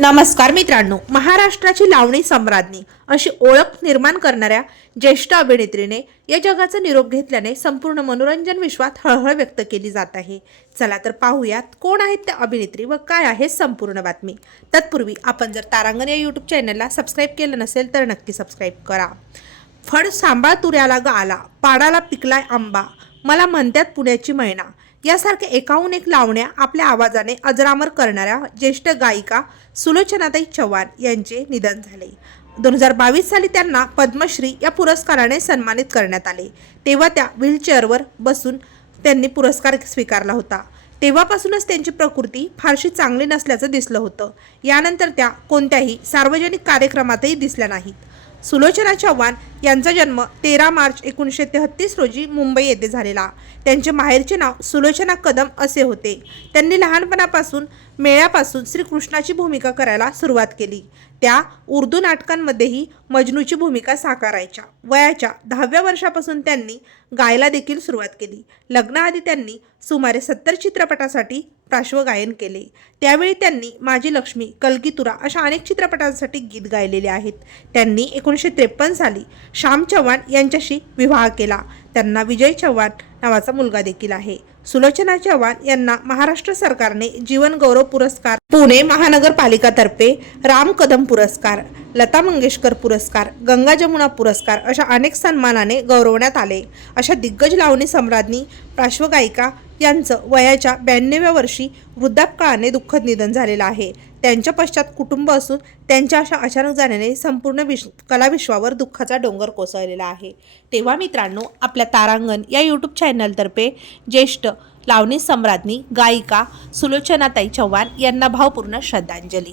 नमस्कार मित्रांनो महाराष्ट्राची लावणी सम्राज्ञी अशी ओळख निर्माण करणाऱ्या ज्येष्ठ अभिनेत्रीने या जगाचा निरोप घेतल्याने संपूर्ण मनोरंजन विश्वात हळहळ व्यक्त केली जात आहे. चला तर पाहूयात कोण आहेत त्या अभिनेत्री व काय आहे संपूर्ण बातमी. तत्पूर्वी आपण जर तारांगण या यूट्यूब चॅनलला सबस्क्राईब केलं नसेल तर नक्की सबस्क्राईब करा. फड सांभाळ तुऱ्याला ग आला पाडाला पिकलाय आंबा मला म्हणतात पुण्याची मैना. यासारख्या एकाहून एक लावण्या आपल्या आवाजाने अजरामर करणाऱ्या ज्येष्ठ गायिका सुलोचनाताई चव्हाण यांचे निधन झाले. दोन हजार बावीस साली त्यांना पद्मश्री या पुरस्काराने सन्मानित करण्यात आले. तेव्हा त्या व्हीलचेअरवर बसून त्यांनी पुरस्कार स्वीकारला होता. तेव्हापासूनच त्यांची प्रकृती फारशी चांगली नसल्याचं दिसलं होतं. यानंतर त्या कोणत्याही सार्वजनिक कार्यक्रमातही दिसल्या नाहीत. सुलोचना चव्हाण यांचा जन्म तेरा मार्च एकोणीसशे तेहत्तीस रोजी मुंबई येथे झालेला. त्यांचे माहेरचे नाव सुलोचना कदम असे होते. त्यांनी लहानपणापासून मेळ्यापासून श्रीकृष्णाची भूमिका करायला सुरुवात केली. त्या उर्दू नाटकांमध्येही मजनूची भूमिका साकारायच्या. वयाच्या दहाव्या वर्षापासून त्यांनी गायला देखील सुरुवात केली. लग्नाआधी त्यांनी सुमारे सत्तर चित्रपटासाठी पार्श्वगायन केले. त्यावेळी त्यांनी माझी लक्ष्मी कलगीतुरा अशा अनेक चित्रपटांसाठी गीत गायलेले आहेत. त्यांनी एकोणीसशे त्रेपन्न साली श्याम चव्हाण यांच्याशी विवाह केला. त्यांना विजय चव्हाण नावाचा मुलगा देखील आहे. सुलोचना चव्हाण यांना महाराष्ट्र सरकारने जीवन गौरव पुरस्कार पुणे महानगरपालिकातर्फे राम कदम पुरस्कार लता मंगेशकर पुरस्कार गंगा जमुना पुरस्कार अशा अनेक सन्मानाने गौरवण्यात आले. अशा दिग्गज लावणी सम्राज्ञी पार्श्वगायिका यांचं वयाच्या ब्याण्णव्या वर्षी वृद्धापकाळाने दुःखद निधन झालेलं आहे. त्यांच्या पश्चात कुटुंब असून त्यांच्या अशा अचानक जाण्याने संपूर्ण विश्व कलाविश्वावर दुःखाचा डोंगर कोसळलेला आहे. तेव्हा मित्रांनो आपल्या तारांगण या यूट्यूब चॅनलतर्फे ज्येष्ठ लावणी सम्राज्ञी गायिका सुलोचनाताई चव्हाण यांना भावपूर्ण श्रद्धांजली.